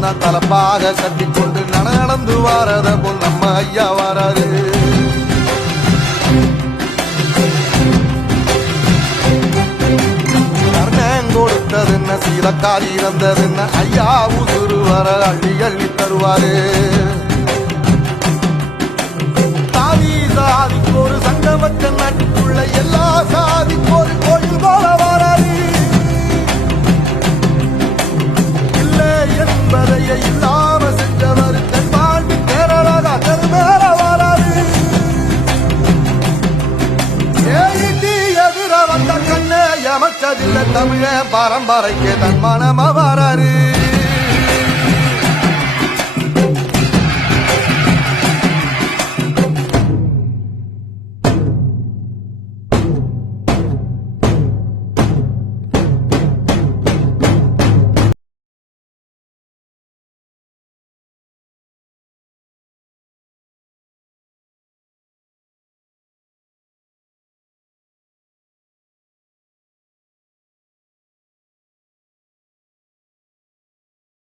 பணம் தான் தலப்பாக கட்டிக்கொண்டு நடந்து வாரத போல் நம்ம ஐயா வராரு. கர்ணன் கொடுத்ததுன்ன சீலக்காரி வந்ததுன்ன ஐயா உசுறு வர அள்ளி அள்ளி தருவாரு. சாதி சாதிக்கு ஒரு சங்கமற்ற நாட்டுக்குள்ள எல்லா சாதிக்கு ஒரு கோயில் போல வராரு. இல்லை என்பதைய இல்லாம செஞ்சவர் தென்பாண்டி கேரளா கருமேற வராரு. ஏயிட்டி எதிர வந்த கண்ணை அமைச்சதில்லை தமிழ பரம்பரைக்கு தன்மானமா வராரு.